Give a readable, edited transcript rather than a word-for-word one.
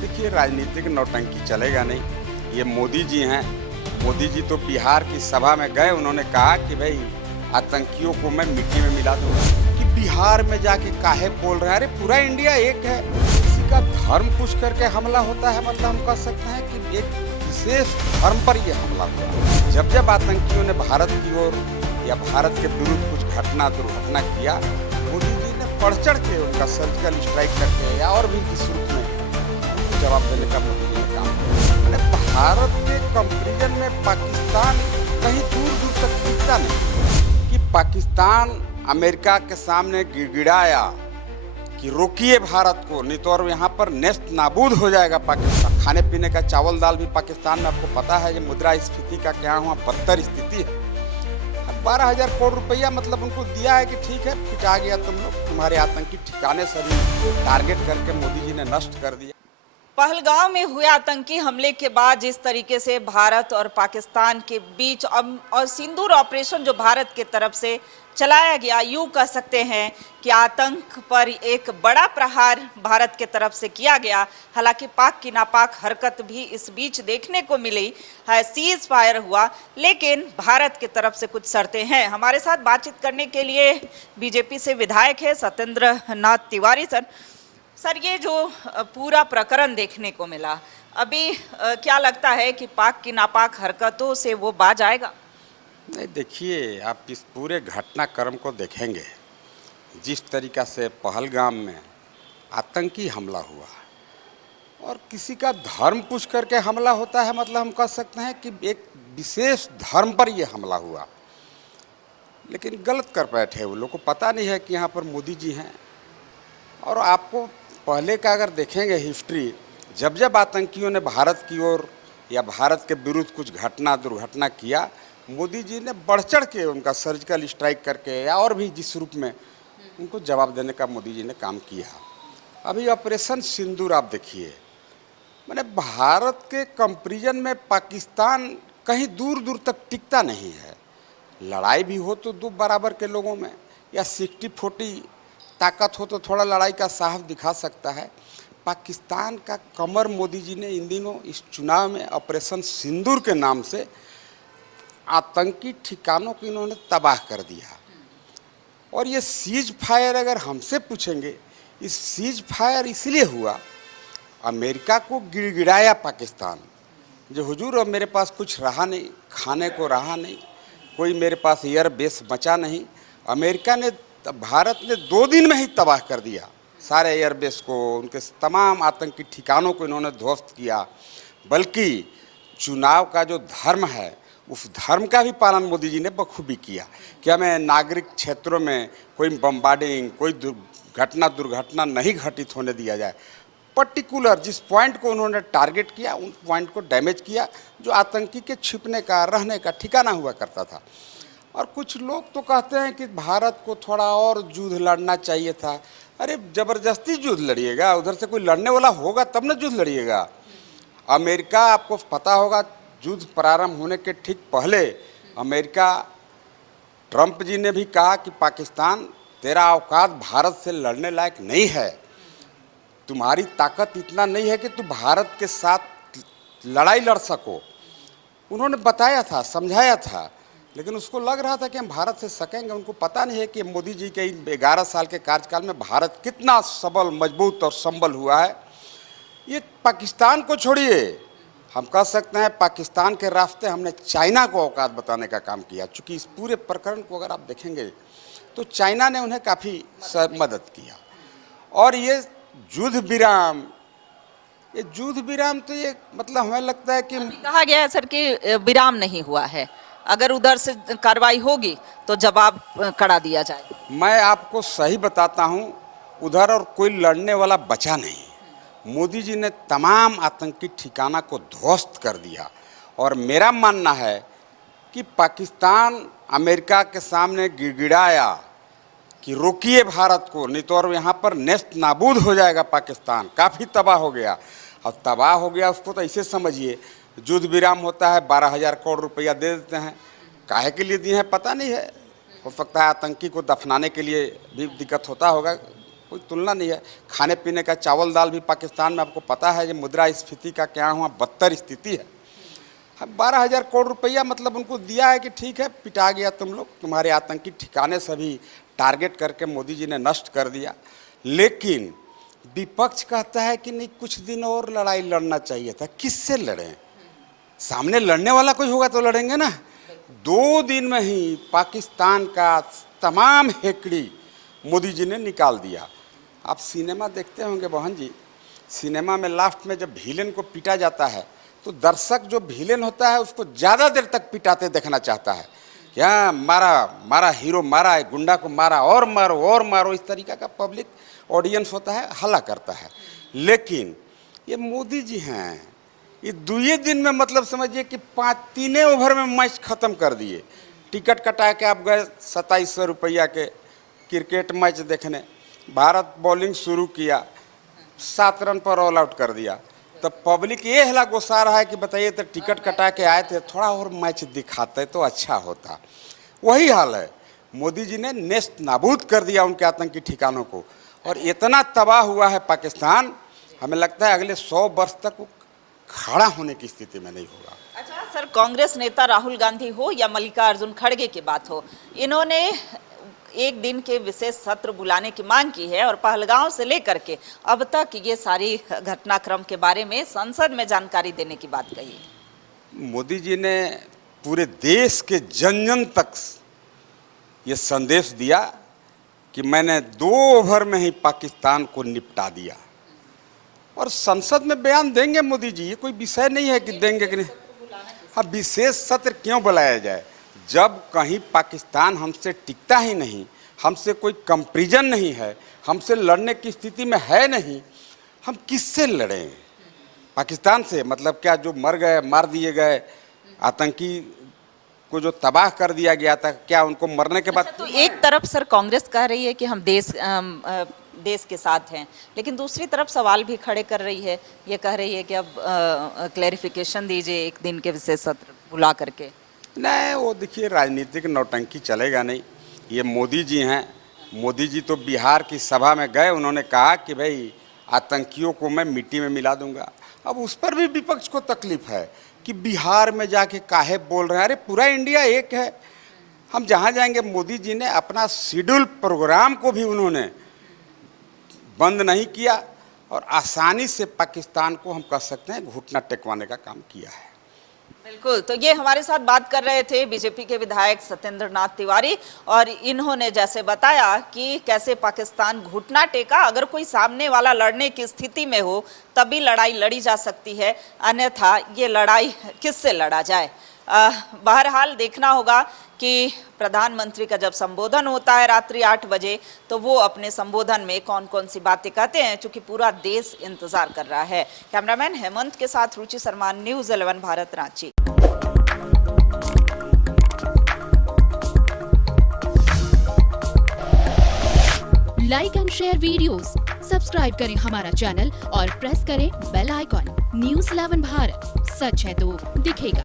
देखिए, राजनीतिक नौटंकी चलेगा नहीं। ये मोदी जी हैं। मोदी जी तो बिहार की सभा में गए, उन्होंने कहा कि भाई आतंकियों को मैं मिट्टी में मिला दूंगा। कि बिहार में जाके काहे बोल रहे हैं? अरे पूरा इंडिया एक है। किसी का धर्म पूछ करके हमला होता है, मतलब हम कह सकते हैं कि एक विशेष धर्म पर ये हमला हुआ। जब जब आतंकियों ने भारत की ओर या भारत के विरुद्ध कुछ घटना दुर्घटना किया, मोदी जी ने बढ़ चढ़ के उनका सर्जिकल स्ट्राइक करके या और भी किस रूप में जवाब देने का मोदी जी ने काम किया। भारत के कंपैरिजन में पाकिस्तान कहीं दूर दूर तक दिखता नहीं। कि पाकिस्तान अमेरिका के सामने गिड़गिड़ाया कि रोकिए भारत को, नहीं तो और यहाँ पर नेस्त नाबूद हो जाएगा पाकिस्तान। खाने पीने का चावल दाल भी पाकिस्तान में आपको पता है कि मुद्रास्फीति का क्या हुआ, बदतर स्थिति है। 12,000 करोड़ रुपया मतलब उनको दिया है कि ठीक है, पिटा गया तुम लोग, तुम्हारे आतंकी ठिकाने सभी टारगेट करके मोदी जी ने नष्ट कर दिया। पहलगाम में हुए आतंकी हमले के बाद जिस तरीके से भारत और पाकिस्तान के बीच और सिंदूर ऑपरेशन जो भारत की तरफ से चलाया गया, यूं कह सकते हैं कि आतंक पर एक बड़ा प्रहार भारत के तरफ से किया गया। हालांकि पाक की नापाक हरकत भी इस बीच देखने को मिली है, सीज फायर हुआ, लेकिन भारत की तरफ से कुछ शर्तें हैं। हमारे साथ बातचीत करने के लिए बीजेपी से विधायक है सत्येंद्र नाथ तिवारी सर, ये जो पूरा प्रकरण देखने को मिला, अभी क्या लगता है कि पाक की नापाक हरकतों से वो बाज आएगा? नहीं, देखिए, आप इस पूरे घटनाक्रम को देखेंगे, जिस तरीका से पहलगाम में आतंकी हमला हुआ और किसी का धर्म पूछ करके हमला होता है, मतलब हम कह सकते हैं कि एक विशेष धर्म पर यह हमला हुआ। लेकिन गलत कर बैठे वो लोग को पता नहीं है कि यहाँ पर मोदी जी हैं। और आपको पहले का अगर देखेंगे हिस्ट्री, जब जब आतंकियों ने भारत की ओर या भारत के विरुद्ध कुछ घटना दुर्घटना किया, मोदी जी ने बढ़ चढ़ के उनका सर्जिकल स्ट्राइक करके या और भी जिस रूप में उनको जवाब देने का मोदी जी ने काम किया। अभी ऑपरेशन सिंदूर आप देखिए, मैंने भारत के कंपैरिजन में पाकिस्तान कहीं दूर दूर तक टिकता नहीं है। लड़ाई भी हो तो दो बराबर के लोगों में, या 60-40 ताकत हो तो थोड़ा लड़ाई का साहस दिखा सकता है। पाकिस्तान का कमर मोदी जी ने इन दिनों इस चुनाव में ऑपरेशन सिंदूर के नाम से आतंकी ठिकानों को इन्होंने तबाह कर दिया। और ये सीज फायर अगर हमसे पूछेंगे, इस सीज फायर इसलिए हुआ, अमेरिका को गिड़गिड़ाया पाकिस्तान, जो हुजूर अब मेरे पास कुछ रहा नहीं, खाने को रहा नहीं, कोई मेरे पास एयर बेस बचा नहीं। अमेरिका ने, भारत ने 2 दिन में ही तबाह कर दिया सारे एयरबेस को, उनके तमाम आतंकी ठिकानों को इन्होंने ध्वस्त किया। बल्कि चुनाव का जो धर्म है, उस धर्म का भी पालन मोदी जी ने बखूबी किया कि हमें नागरिक क्षेत्रों में कोई बम्बार्डिंग, कोई दुर्घटना नहीं घटित होने दिया जाए। पर्टिकुलर जिस पॉइंट को उन्होंने टारगेट किया, उन पॉइंट को डैमेज किया, जो आतंकी के छिपने का, रहने का ठिकाना हुआ करता था। और कुछ लोग तो कहते हैं कि भारत को थोड़ा और युद्ध लड़ना चाहिए था। अरे ज़बरदस्ती युद्ध लड़िएगा? उधर से कोई लड़ने वाला होगा तब ना युद्ध लड़िएगा। अमेरिका, आपको पता होगा, युद्ध प्रारंभ होने के ठीक पहले अमेरिका, ट्रंप जी ने भी कहा कि पाकिस्तान, तेरा औकात भारत से लड़ने लायक नहीं है, तुम्हारी ताकत इतना नहीं है कि तुम भारत के साथ लड़ाई लड़ सको। उन्होंने बताया था, समझाया था, लेकिन उसको लग रहा था कि हम भारत से सकेंगे। उनको पता नहीं है कि मोदी जी के 11 साल के कार्यकाल में भारत कितना सबल, मजबूत और संबल हुआ है। ये पाकिस्तान को छोड़िए, हम कह सकते हैं पाकिस्तान के रास्ते हमने चाइना को औकात बताने का काम किया। चूँकि इस पूरे प्रकरण को अगर आप देखेंगे तो चाइना ने उन्हें काफ़ी मदद किया। और ये युद्ध विराम तो ये मतलब हमें लगता है कि कहा गया है सर कि विराम नहीं हुआ है, अगर उधर से कार्रवाई होगी तो जवाब कड़ा दिया जाएगा। मैं आपको सही बताता हूं, उधर और कोई लड़ने वाला बचा नहीं। मोदी जी ने तमाम आतंकी ठिकाना को ध्वस्त कर दिया। और मेरा मानना है कि पाकिस्तान अमेरिका के सामने गिड़गिड़ाया कि रोकिए भारत को, नहीं तो और यहाँ पर नेस्त नाबूद हो जाएगा पाकिस्तान। काफ़ी तबाह हो गया। अब तबाह हो गया, उसको तो ऐसे समझिए, युद्ध विराम होता है, 12,000 करोड़ रुपया दे देते हैं। काहे के लिए दिए हैं पता नहीं है, हो सकता है आतंकी को दफनाने के लिए भी दिक्कत होता होगा, कोई तुलना नहीं है। खाने पीने का चावल दाल भी पाकिस्तान में आपको पता है, ये मुद्रास्फीति का क्या हुआ बदतर स्थिति है। 12,000 करोड़ रुपया मतलब उनको दिया है कि ठीक है पिटा गया तुम लोग, तुम्हारे आतंकी ठिकाने सभी टारगेट करके मोदी जी ने नष्ट कर दिया। लेकिन विपक्ष कहता है कि नहीं कुछ दिन और लड़ाई लड़ना चाहिए था। किससे लड़ें? सामने लड़ने वाला कोई होगा तो लड़ेंगे ना। 2 दिन में ही पाकिस्तान का तमाम हेकड़ी मोदी जी ने निकाल दिया। आप सिनेमा देखते होंगे बहन जी, सिनेमा में लास्ट में जब विलेन को पीटा जाता है तो दर्शक जो विलेन होता है उसको ज़्यादा देर तक पिटाते देखना चाहता है। क्या मारा मारा, हीरो मारा, गुंडा को मारा और मारो, इस तरीका का पब्लिक ऑडियंस होता है, हल्ला करता है। लेकिन ये मोदी जी हैं, ये 2 दिन में मतलब समझिए कि 3 ओवर में मैच ख़त्म कर दिए। टिकट कटा के आप गए 2700 रुपया के क्रिकेट मैच देखने, भारत बॉलिंग शुरू किया, 7 रन पर ऑल आउट कर दिया। तब पब्लिक ये हला गुस्सा रहा है कि बताइए तो टिकट कटा के आए थे, थोड़ा और मैच दिखाते तो अच्छा होता। वही हाल है, मोदी जी ने नेस्त नाबूद कर दिया उनके आतंकी ठिकानों को, और इतना तबाह हुआ है पाकिस्तान, हमें लगता है अगले 100 वर्ष तक वो खड़ा होने की स्थिति में नहीं होगा। अच्छा सर, कांग्रेस नेता राहुल गांधी हो या मल्लिकार्जुन खड़गे की बात हो, इन्होंने एक दिन के विशेष सत्र बुलाने की मांग की है और पहलगांव से लेकर के अब तक ये सारी घटनाक्रम के बारे में संसद में जानकारी देने की बात कही है। मोदी जी ने पूरे देश के जन जन तक ये संदेश दिया कि मैंने 2 ओवर में ही पाकिस्तान को निपटा दिया, और संसद में बयान देंगे मोदी जी। ये कोई विषय नहीं है कि देंगे कि नहीं। हाँ, विशेष सत्र क्यों बुलाया जाए जब कहीं पाकिस्तान हमसे टिकता ही नहीं, हमसे कोई कंपैरिजन नहीं है, हमसे लड़ने की स्थिति में है नहीं, हम किससे लड़ें? पाकिस्तान से मतलब क्या जो मर गए, मार दिए गए आतंकी को जो तबाह कर दिया गया था, क्या उनको मरने के बाद? अच्छा, तो एक तरफ सर कांग्रेस कह रही है कि हम देश के साथ हैं, लेकिन दूसरी तरफ सवाल भी खड़े कर रही है, ये कह रही है कि अब क्लैरिफिकेशन दीजिए एक दिन के विशेष सत्र बुला करके। नहीं, वो देखिए राजनीतिक नौटंकी चलेगा नहीं। ये मोदी जी हैं, मोदी जी तो बिहार की सभा में गए, उन्होंने कहा कि भाई आतंकियों को मैं मिट्टी में मिला दूंगा। अब उस पर भी विपक्ष को तकलीफ है कि बिहार में जाके काहे बोल रहे हैं। अरे पूरा इंडिया एक है, हम जहाँ जाएंगे। मोदी जी ने अपना शेड्यूल प्रोग्राम को भी उन्होंने बंद नहीं किया और आसानी से पाकिस्तान को हम कह सकते हैं घुटना टेकवाने का काम किया है। बिल्कुल, तो ये हमारे साथ बात कर रहे थे बीजेपी के विधायक सत्येंद्र नाथ तिवारी, और इन्होंने जैसे बताया कि कैसे पाकिस्तान घुटना टेका। अगर कोई सामने वाला लड़ने की स्थिति में हो तभी लड़ाई लड़ी जा सकती है, अन्यथा ये लड़ाई किससे लड़ा जाए। बहरहाल देखना होगा कि प्रधानमंत्री का जब संबोधन होता है रात्रि 8 बजे तो वो अपने संबोधन में कौन कौन सी बातें कहते हैं, क्योंकि पूरा देश इंतजार कर रहा है। कैमरामैन हेमंत के साथ Ruchi Sharma, news 11 Bharat, Ranchi. Like and share videos, subscribe करें हमारा चैनल और प्रेस करें बेल आइकॉन। न्यूज़ 11 भारत, सच है तो दिखेगा।